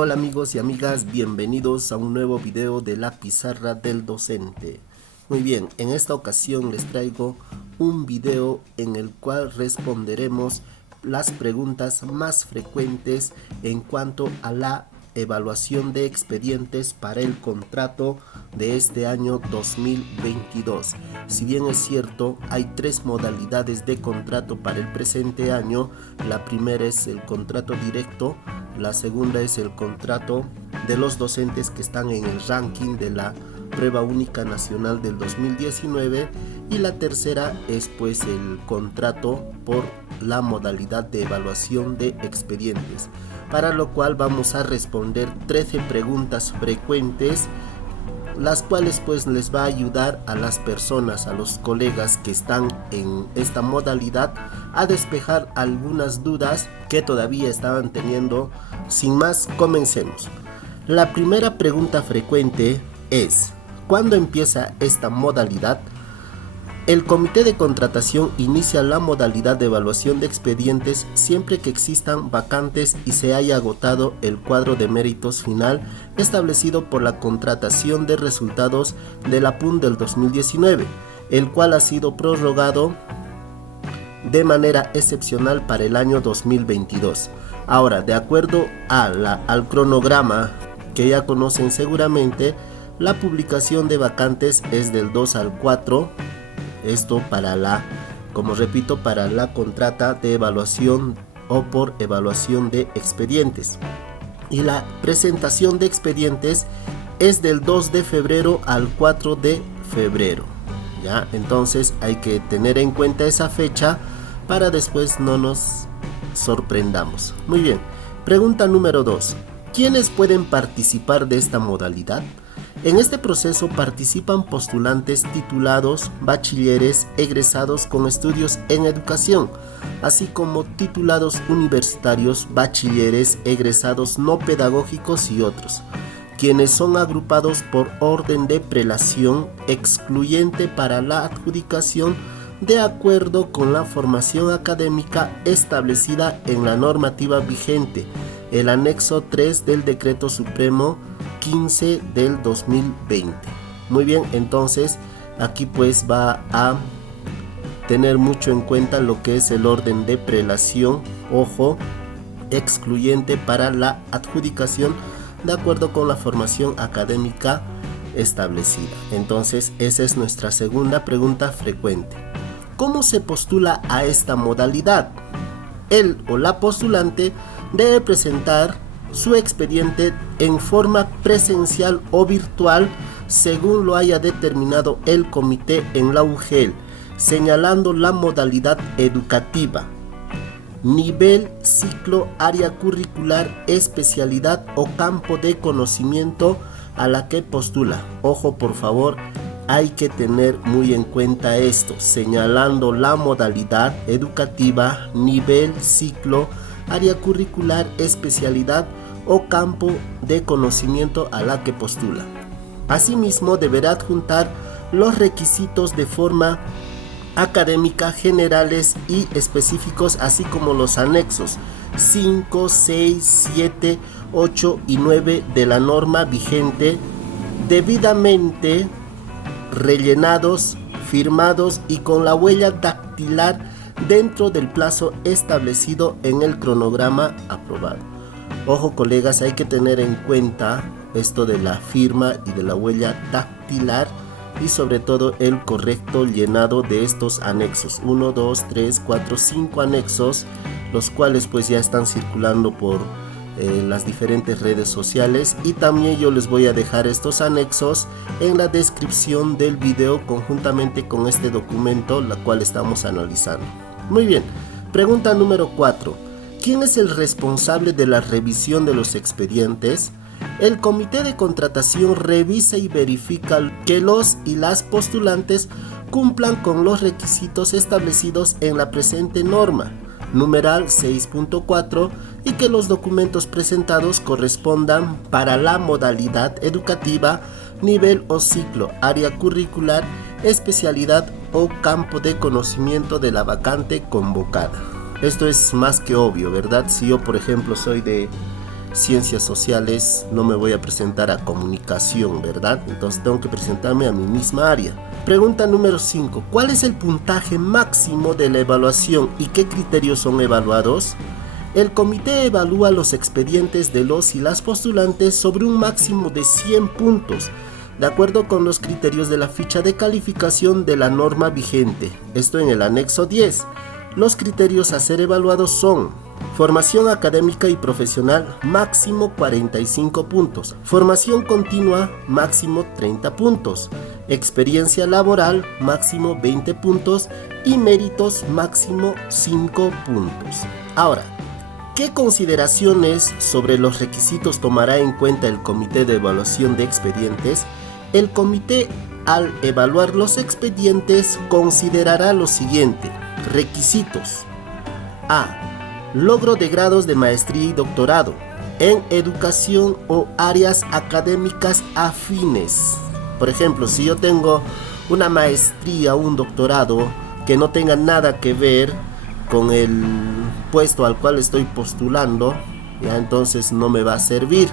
Hola amigos y amigas, bienvenidos a un nuevo video de la pizarra del docente. Muy bien, en esta ocasión les traigo un video en el cual responderemos las preguntas más frecuentes en cuanto a la evaluación de expedientes para el contrato de este año 2022. Si bien es cierto, hay tres modalidades de contrato para el presente año. La primera es el contrato directo, la segunda es el contrato de los docentes que están en el ranking de la Prueba Única Nacional del 2019 y la tercera es pues el contrato por la modalidad de evaluación de expedientes, para lo cual vamos a responder 13 preguntas frecuentes, las cuales pues les va a ayudar a las personas, a los colegas que están en esta modalidad a despejar algunas dudas que todavía estaban teniendo. Sin más, comencemos. La primera pregunta frecuente es: ¿cuándo empieza esta modalidad? El comité de contratación inicia la modalidad de evaluación de expedientes siempre que existan vacantes y se haya agotado el cuadro de méritos final establecido por la contratación de resultados de la PUN del 2019, el cual ha sido prorrogado de manera excepcional para el año 2022. Ahora, de acuerdo al cronograma que ya conocen seguramente, la publicación de vacantes es del 2 al 4. Esto para para la contrata de evaluación o por evaluación de expedientes. Y la presentación de expedientes es del 2 de febrero al 4 de febrero. ¿Ya? Entonces hay que tener en cuenta esa fecha para después no nos sorprendamos. Muy bien. Pregunta número 2. ¿Quiénes pueden participar de esta modalidad? En este proceso participan postulantes titulados, bachilleres, egresados con estudios en educación, así como titulados universitarios, bachilleres, egresados no pedagógicos y otros, quienes son agrupados por orden de prelación excluyente para la adjudicación de acuerdo con la formación académica establecida en la normativa vigente, el anexo 3 del Decreto Supremo 15 del 2020. Muy bien, entonces aquí pues va a tener mucho en cuenta lo que es el orden de prelación, ojo, excluyente para la adjudicación de acuerdo con la formación académica establecida. Entonces esa es nuestra segunda pregunta frecuente. ¿Cómo se postula a esta modalidad? El o la postulante debe presentar su expediente en forma presencial o virtual según lo haya determinado el comité en la UGEL, señalando la modalidad educativa, nivel, ciclo, área curricular, especialidad o campo de conocimiento a la que postula. Ojo, por favor, hay que tener muy en cuenta esto, señalando la modalidad educativa, nivel, ciclo, área curricular, especialidad o campo de conocimiento a la que postula. Asimismo, deberá adjuntar los requisitos de forma académica generales y específicos, así como los anexos 5, 6, 7, 8 y 9 de la norma vigente, debidamente rellenados, firmados y con la huella dactilar dentro del plazo establecido en el cronograma aprobado. Ojo colegas, hay que tener en cuenta esto de la firma y de la huella dactilar y sobre todo el correcto llenado de estos anexos. 1, 2, 3, 4, 5 anexos, los cuales pues ya están circulando por las diferentes redes sociales, y también yo les voy a dejar estos anexos en la descripción del video conjuntamente con este documento, la cual estamos analizando. Muy bien, pregunta número 4. ¿Quién es el responsable de la revisión de los expedientes? El comité de contratación revisa y verifica que los y las postulantes cumplan con los requisitos establecidos en la presente norma, numeral 6.4, y que los documentos presentados correspondan para la modalidad educativa, nivel o ciclo, área curricular, especialidad o campo de conocimiento de la vacante convocada. Esto es más que obvio, ¿verdad? Si yo, por ejemplo, soy de ciencias sociales, no me voy a presentar a comunicación, ¿verdad? Entonces tengo que presentarme a mi misma área. Pregunta número 5. ¿Cuál es el puntaje máximo de la evaluación y qué criterios son evaluados? El comité evalúa los expedientes de los y las postulantes sobre un máximo de 100 puntos, de acuerdo con los criterios de la ficha de calificación de la norma vigente. Esto en el anexo 10. Los criterios a ser evaluados son: formación académica y profesional, máximo 45 puntos. Formación continua, máximo 30 puntos. Experiencia laboral, máximo 20 puntos. Y méritos, máximo 5 puntos. Ahora, ¿qué consideraciones sobre los requisitos tomará en cuenta el Comité de Evaluación de Expedientes? El comité, al evaluar los expedientes, considerará lo siguiente. Requisitos: A. Logro de grados de maestría y doctorado en educación o áreas académicas afines. Por ejemplo, si yo tengo una maestría o un doctorado que no tenga nada que ver con el puesto al cual estoy postulando, ya entonces no me va a servir.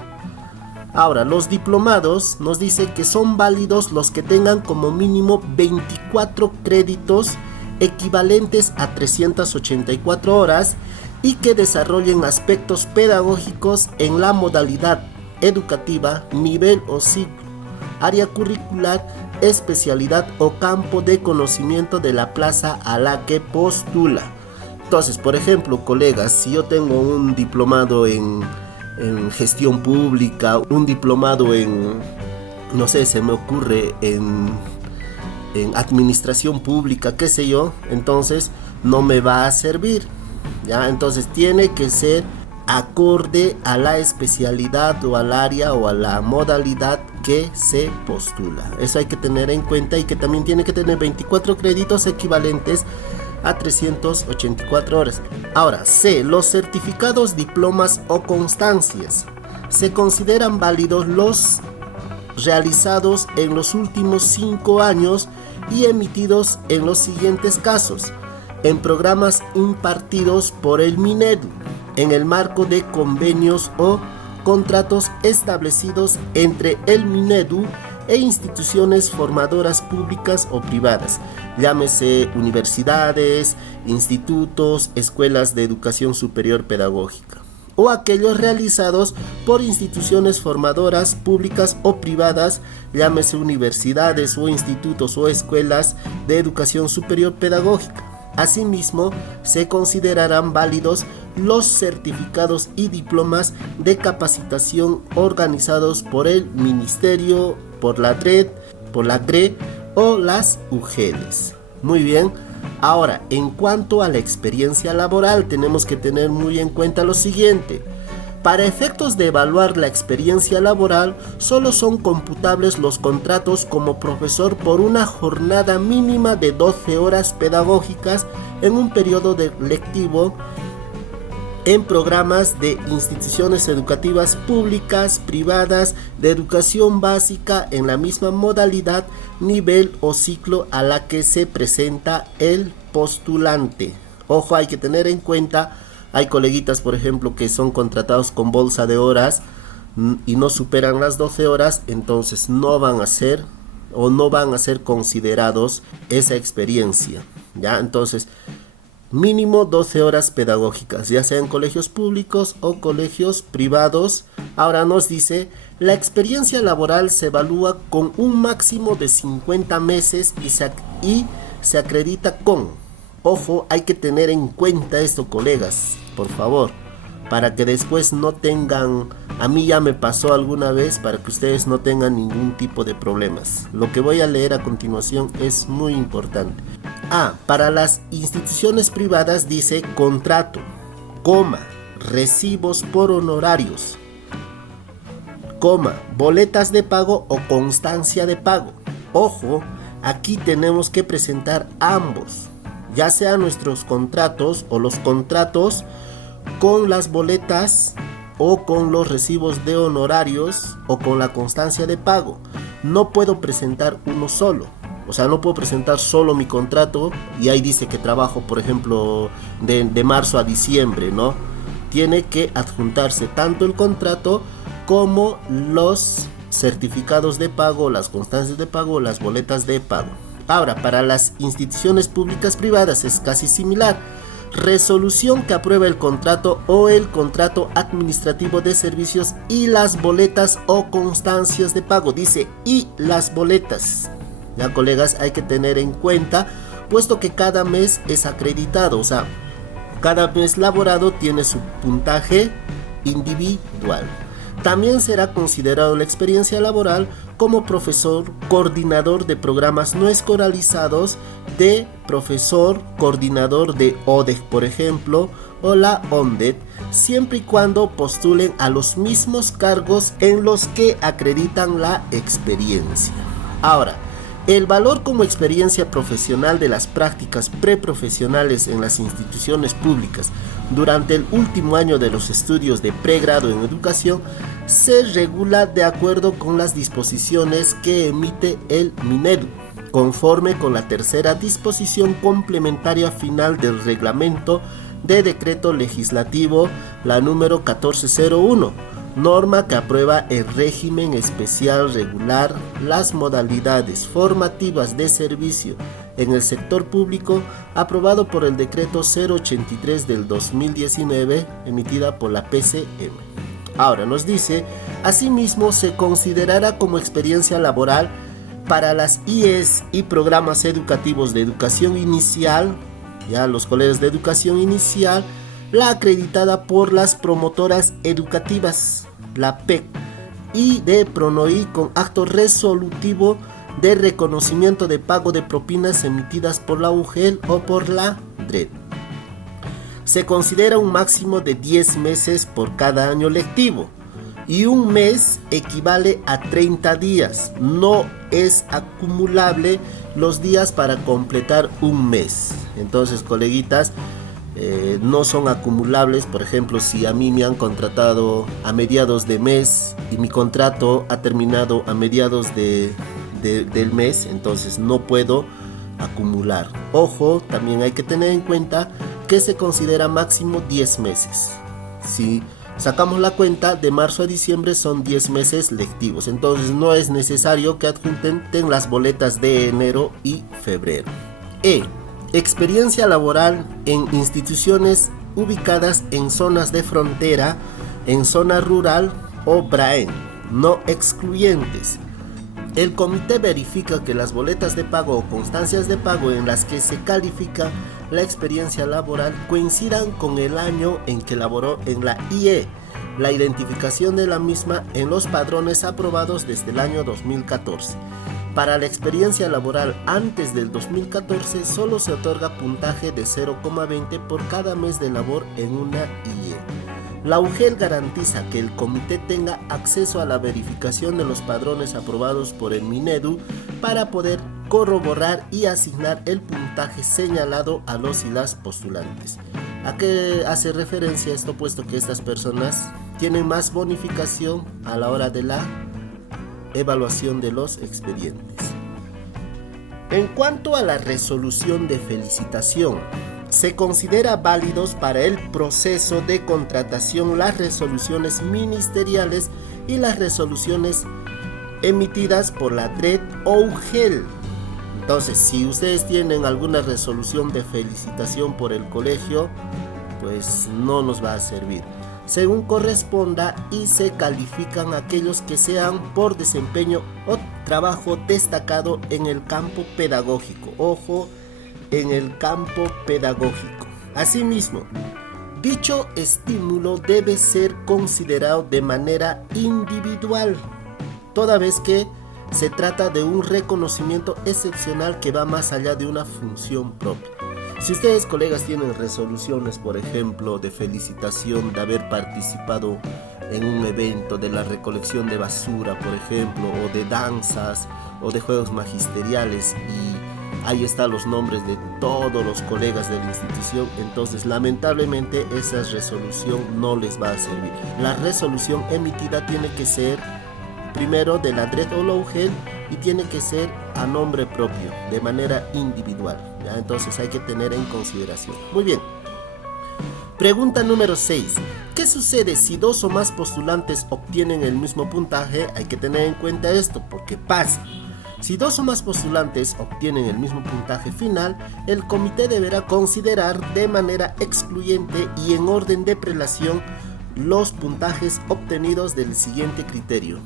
Ahora, los diplomados nos dice que son válidos los que tengan como mínimo 24 créditos equivalentes a 384 horas y que desarrollen aspectos pedagógicos en la modalidad educativa, nivel o ciclo, área curricular, especialidad o campo de conocimiento de la plaza a la que postula. Entonces, por ejemplo, colegas, si yo tengo un diplomado en gestión pública, un diplomado en, no sé, se me ocurre en administración pública, qué sé yo, entonces no me va a servir, ¿ya? Entonces tiene que ser acorde a la especialidad o al área o a la modalidad que se postula. Eso hay que tener en cuenta, y que también tiene que tener 24 créditos equivalentes a 384 horas. Ahora, C. Los certificados, diplomas o constancias. Se consideran válidos los realizados en los últimos 5 años y emitidos en los siguientes casos: en programas impartidos por el Minedu, en el marco de convenios o contratos establecidos entre el Minedu e instituciones formadoras públicas o privadas, llámese universidades, institutos, escuelas de educación superior pedagógica, o aquellos realizados por instituciones formadoras públicas o privadas, llámese universidades o institutos o escuelas de educación superior pedagógica. Asimismo, se considerarán válidos los certificados y diplomas de capacitación organizados por el Ministerio, por la DRED, por la CRE o las UGELES. Muy bien. Ahora, en cuanto a la experiencia laboral, tenemos que tener muy en cuenta lo siguiente. Para efectos de evaluar la experiencia laboral, solo son computables los contratos como profesor por una jornada mínima de 12 horas pedagógicas en un periodo lectivo en programas de instituciones educativas públicas, privadas, de educación básica en la misma modalidad, nivel o ciclo a la que se presenta el postulante. Ojo, hay que tener en cuenta, hay coleguitas, por ejemplo, que son contratados con bolsa de horas y no superan las 12 horas, entonces no van a ser considerados esa experiencia, ¿ya? Entonces, mínimo 12 horas pedagógicas, ya sea en colegios públicos o colegios privados. Ahora nos dice, la experiencia laboral se evalúa con un máximo de 50 meses y se acredita con, ojo, hay que tener en cuenta esto, colegas, por favor, para que después no tengan, a mí ya me pasó alguna vez, para que ustedes no tengan ningún tipo de problemas. Lo que voy a leer a continuación es muy importante. Para las instituciones privadas dice contrato, recibos por honorarios, boletas de pago o constancia de pago. Ojo, aquí tenemos que presentar ambos, ya sea nuestros contratos o los contratos con las boletas o con los recibos de honorarios o con la constancia de pago. No puedo presentar uno solo. O sea, no puedo presentar solo mi contrato y ahí dice que trabajo, por ejemplo, de marzo a diciembre, ¿no? tiene que adjuntarse tanto el contrato como los certificados de pago, las constancias de pago, las boletas de pago. Ahora, para las instituciones públicas privadas es casi similar. Resolución que aprueba el contrato o el contrato administrativo de servicios y las boletas o constancias de pago. Dice, y las boletas. Ya, colegas, hay que tener en cuenta, puesto que cada mes es acreditado, o sea, cada mes laborado tiene su puntaje individual. También será considerado la experiencia laboral como profesor coordinador de programas no escolarizados, de profesor coordinador de ODEC, por ejemplo, o la ONDED, siempre y cuando postulen a los mismos cargos en los que acreditan la experiencia. Ahora, el valor como experiencia profesional de las prácticas preprofesionales en las instituciones públicas durante el último año de los estudios de pregrado en educación se regula de acuerdo con las disposiciones que emite el Minedu, conforme con la tercera disposición complementaria final del reglamento de decreto legislativo, la número 1401, norma que aprueba el régimen especial regular, las modalidades formativas de servicio en el sector público, aprobado por el decreto 083 del 2019, emitida por la PCM. Ahora nos dice, asimismo se considerará como experiencia laboral para las IES y programas educativos de educación inicial, ya los colegios de educación inicial, la acreditada por las promotoras educativas, la PEC, y de PRONOI con acto resolutivo de reconocimiento de pago de propinas emitidas por la UGEL o por la DRED. Se considera un máximo de 10 meses por cada año lectivo y un mes equivale a 30 días. No es acumulable los días para completar un mes. Entonces, coleguitas, no son acumulables. Por ejemplo, si a mí me han contratado a mediados de mes y mi contrato ha terminado a mediados del mes, entonces no puedo acumular. Ojo, también hay que tener en cuenta que se considera máximo 10 meses. Si sacamos la cuenta, de marzo a diciembre son 10 meses lectivos, entonces no es necesario que adjunten las boletas de enero y febrero. Experiencia laboral en instituciones ubicadas en zonas de frontera, en zona rural o BRAEN, no excluyentes. El comité verifica que las boletas de pago o constancias de pago en las que se califica la experiencia laboral coincidan con el año en que laboró en la IE, la identificación de la misma en los padrones aprobados desde el año 2014. Para la experiencia laboral antes del 2014 solo se otorga puntaje de 0,20 por cada mes de labor en una IE. La UGEL garantiza que el comité tenga acceso a la verificación de los padrones aprobados por el Minedu para poder corroborar y asignar el puntaje señalado a los y las postulantes. ¿A qué hace referencia esto? Puesto que estas personas tienen más bonificación a la hora de la evaluación de los expedientes. En cuanto a la resolución de felicitación, se considera válidos para el proceso de contratación las resoluciones ministeriales y las resoluciones emitidas por la DRED o UGEL. Entonces, si ustedes tienen alguna resolución de felicitación por el colegio, pues no nos va a servir, según corresponda, y se califican aquellos que sean por desempeño o trabajo destacado en el campo pedagógico. Ojo, en el campo pedagógico. Asimismo, dicho estímulo debe ser considerado de manera individual, toda vez que se trata de un reconocimiento excepcional que va más allá de una función propia. Si ustedes, colegas, tienen resoluciones, por ejemplo, de felicitación de haber participado en un evento de la recolección de basura, por ejemplo, o de danzas o de juegos magisteriales, y ahí están los nombres de todos los colegas de la institución, entonces lamentablemente esa resolución no les va a servir. La resolución emitida tiene que ser primero de la DRED o la UGEL y tiene que ser a nombre propio, de manera individual, ¿ya? Entonces hay que tener en consideración. Muy bien. Pregunta número 6. ¿Qué sucede si dos o más postulantes obtienen el mismo puntaje? Hay que tener en cuenta esto porque pasa. Si dos o más postulantes obtienen el mismo puntaje final, el comité deberá considerar de manera excluyente y en orden de prelación los puntajes obtenidos del siguiente criterio.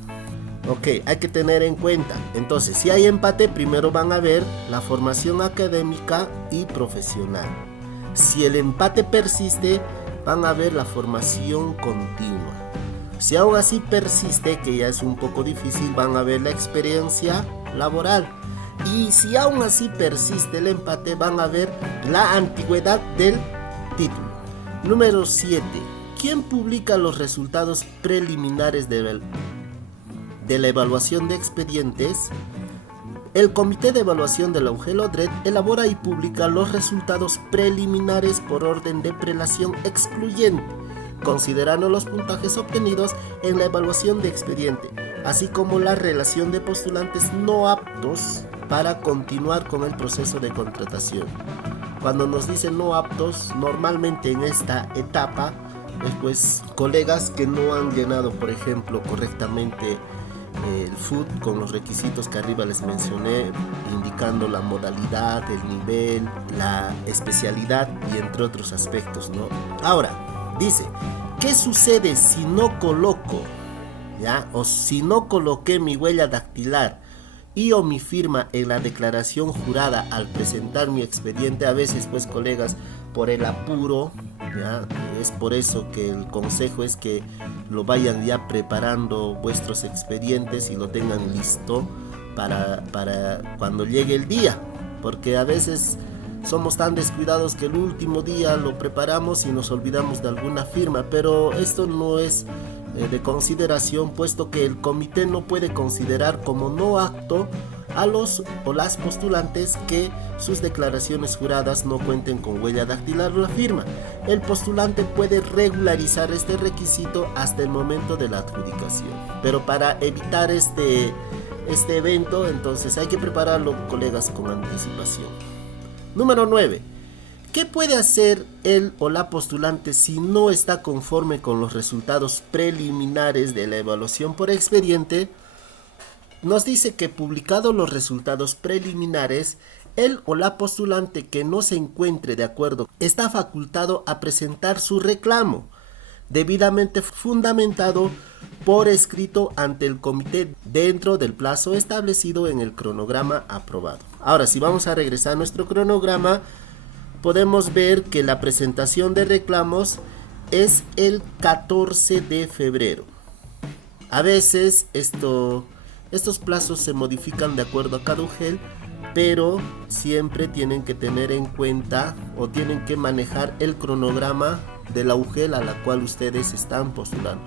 Ok, hay que tener en cuenta. Entonces, si hay empate, primero van a ver la formación académica y profesional. Si el empate persiste, van a ver la formación continua. Si aún así persiste, que ya es un poco difícil, van a ver la experiencia laboral. Y si aún así persiste el empate, van a ver la antigüedad del título. Número 7. ¿Quién publica los resultados preliminares de la evaluación de expedientes? El Comité de Evaluación de la UGEL-ODRED elabora y publica los resultados preliminares por orden de prelación excluyente, considerando los puntajes obtenidos en la evaluación de expediente, así como la relación de postulantes no aptos para continuar con el proceso de contratación. Cuando nos dicen no aptos, normalmente en esta etapa, pues colegas que no han llenado, por ejemplo, correctamente el FUT con los requisitos que arriba les mencioné, indicando la modalidad, el nivel, la especialidad y entre otros aspectos, ¿no? Ahora, dice, ¿qué sucede si no coloco, o si no coloqué mi huella dactilar y o mi firma en la declaración jurada al presentar mi expediente? A veces, pues, colegas, por el apuro, es por eso que el consejo es que lo vayan ya preparando vuestros expedientes y lo tengan listo para cuando llegue el día, porque a veces somos tan descuidados que el último día lo preparamos y nos olvidamos de alguna firma, pero esto no es de consideración, puesto que el comité no puede considerar como no apto a los o las postulantes que sus declaraciones juradas no cuenten con huella dactilar o la firma. El postulante puede regularizar este requisito hasta el momento de la adjudicación, pero para evitar este evento, entonces hay que prepararlo, colegas, con anticipación. Número 9. ¿Qué puede hacer el o la postulante si no está conforme con los resultados preliminares de la evaluación por expediente? Nos dice que publicados los resultados preliminares, el o la postulante que no se encuentre de acuerdo está facultado a presentar su reclamo, debidamente fundamentado por escrito ante el comité dentro del plazo establecido en el cronograma aprobado. Ahora, si vamos a regresar a nuestro cronograma, podemos ver que la presentación de reclamos es el 14 de febrero. A veces estos plazos se modifican de acuerdo a cada UGEL, pero siempre tienen que tener en cuenta o tienen que manejar el cronograma de la UGEL a la cual ustedes están postulando.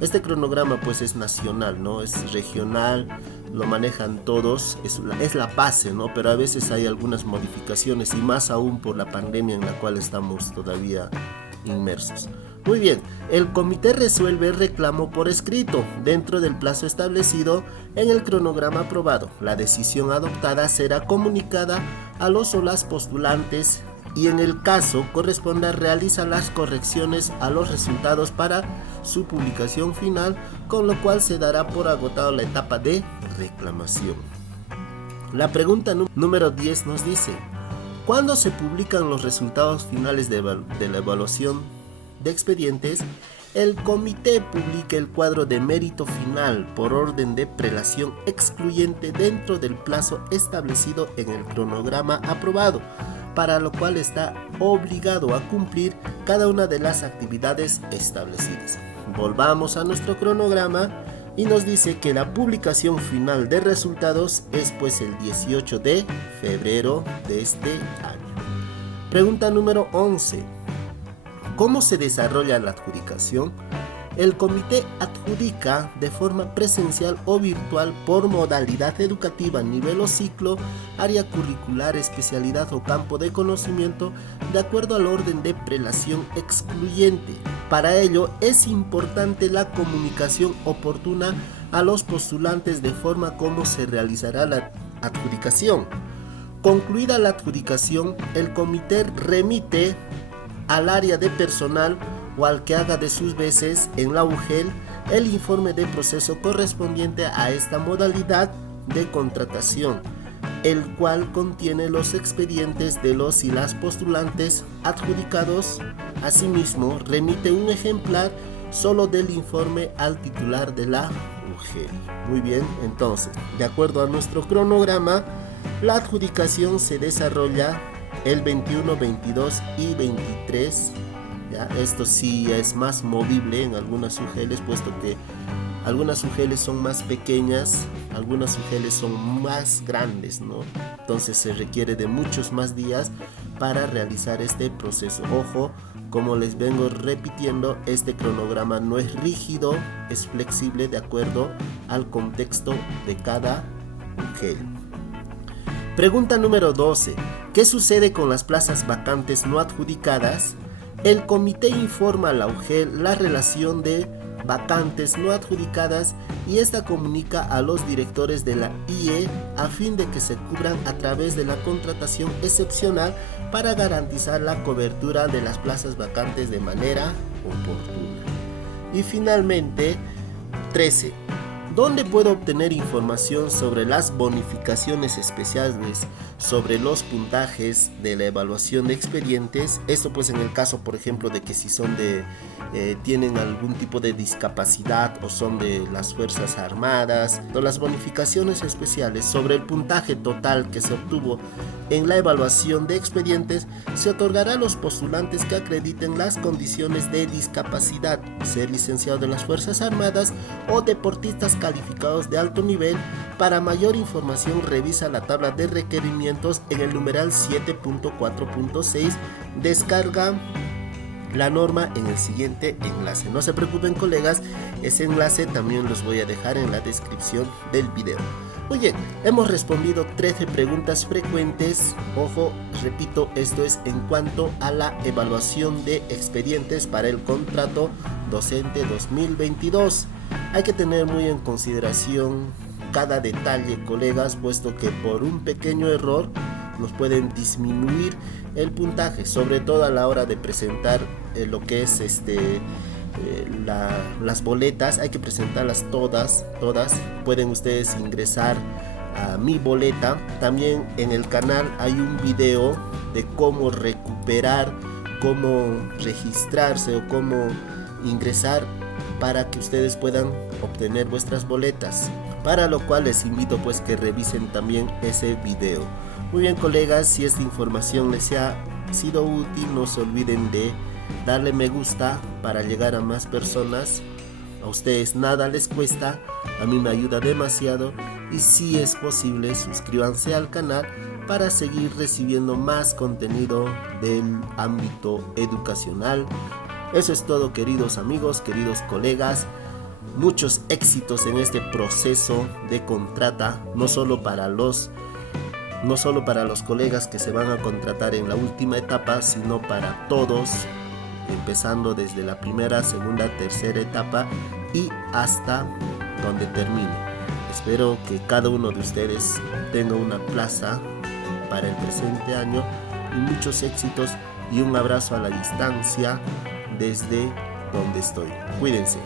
Este cronograma pues es nacional, ¿no? Es regional, lo manejan todos, es la base, ¿no? Pero a veces hay algunas modificaciones y más aún por la pandemia en la cual estamos todavía inmersos. Muy bien, el comité resuelve el reclamo por escrito dentro del plazo establecido en el cronograma aprobado. La decisión adoptada será comunicada a los o las postulantes y en el caso corresponda realiza las correcciones a los resultados para su publicación final, con lo cual se dará por agotado la etapa de reclamación. La pregunta número 10 nos dice: ¿cuándo se publican los resultados finales de la evaluación de expedientes? El comité publica el cuadro de mérito final por orden de prelación excluyente dentro del plazo establecido en el cronograma aprobado, para lo cual está obligado a cumplir cada una de las actividades establecidas. Volvamos a nuestro cronograma y nos dice que la publicación final de resultados es pues el 18 de febrero de este año. Pregunta número 11. ¿Cómo se desarrolla la adjudicación? El comité adjudica de forma presencial o virtual por modalidad educativa, nivel o ciclo, área curricular, especialidad o campo de conocimiento, de acuerdo al orden de prelación excluyente. Para ello es importante la comunicación oportuna a los postulantes de forma como se realizará la adjudicación. Concluida la adjudicación, el comité remite al área de personal o al que haga de sus veces en la UGEL el informe de proceso correspondiente a esta modalidad de contratación, el cual contiene los expedientes de los y las postulantes adjudicados. Asimismo, remite un ejemplar solo del informe al titular de la UGEL. Muy bien, entonces, de acuerdo a nuestro cronograma, la adjudicación se desarrolla el 21, 22 y 23. ¿Ya? Esto sí es más movible en algunas UGELs, puesto que algunas UGELs son más pequeñas, algunas UGELs son más grandes, ¿no? Entonces se requiere de muchos más días para realizar este proceso. Ojo, como les vengo repitiendo, este cronograma no es rígido, es flexible de acuerdo al contexto de cada UGEL. Pregunta número 12. ¿Qué sucede con las plazas vacantes no adjudicadas? El comité informa a la UGEL la relación de vacantes no adjudicadas y esta comunica a los directores de la IE a fin de que se cubran a través de la contratación excepcional para garantizar la cobertura de las plazas vacantes de manera oportuna. Y finalmente, 13. ¿Dónde puedo obtener información sobre las bonificaciones especiales sobre los puntajes de la evaluación de expedientes? Esto pues en el caso, por ejemplo, de que si son tienen algún tipo de discapacidad o son de las Fuerzas Armadas. Las bonificaciones especiales sobre el puntaje total que se obtuvo en la evaluación de expedientes se otorgará a los postulantes que acrediten las condiciones de discapacidad, ser licenciado de las Fuerzas Armadas o deportistas calificados de alto nivel. Para mayor información revisa la tabla de requerimientos en el numeral 7.4.6. Descarga la norma en el siguiente enlace. No se preocupen, colegas, ese enlace también los voy a dejar en la descripción del video. Muy bien, hemos respondido 13 preguntas frecuentes. Ojo, repito, esto es en cuanto a la evaluación de expedientes para el contrato docente 2022. Hay que tener muy en consideración cada detalle, colegas, puesto que por un pequeño error nos pueden disminuir el puntaje, sobre todo a la hora de presentar lo que es las boletas. Hay que presentarlas todas. Pueden ustedes ingresar a Mi Boleta. También en el canal hay un video de cómo recuperar, cómo registrarse o cómo ingresar para que ustedes puedan obtener vuestras boletas, para lo cual les invito pues que revisen también ese video. Muy bien, colegas, si esta información les ha sido útil, no se olviden de darle me gusta para llegar a más personas. A ustedes nada les cuesta, a mí me ayuda demasiado, y si es posible suscríbanse al canal para seguir recibiendo más contenido del ámbito educacional. Eso es todo, queridos amigos, queridos colegas. Muchos éxitos en este proceso de contrata, no solo para los colegas que se van a contratar en la última etapa, sino para todos, empezando desde la primera, segunda, tercera etapa y hasta donde termine. Espero que cada uno de ustedes tenga una plaza para el presente año y muchos éxitos, y un abrazo a la distancia desde donde estoy. Cuídense.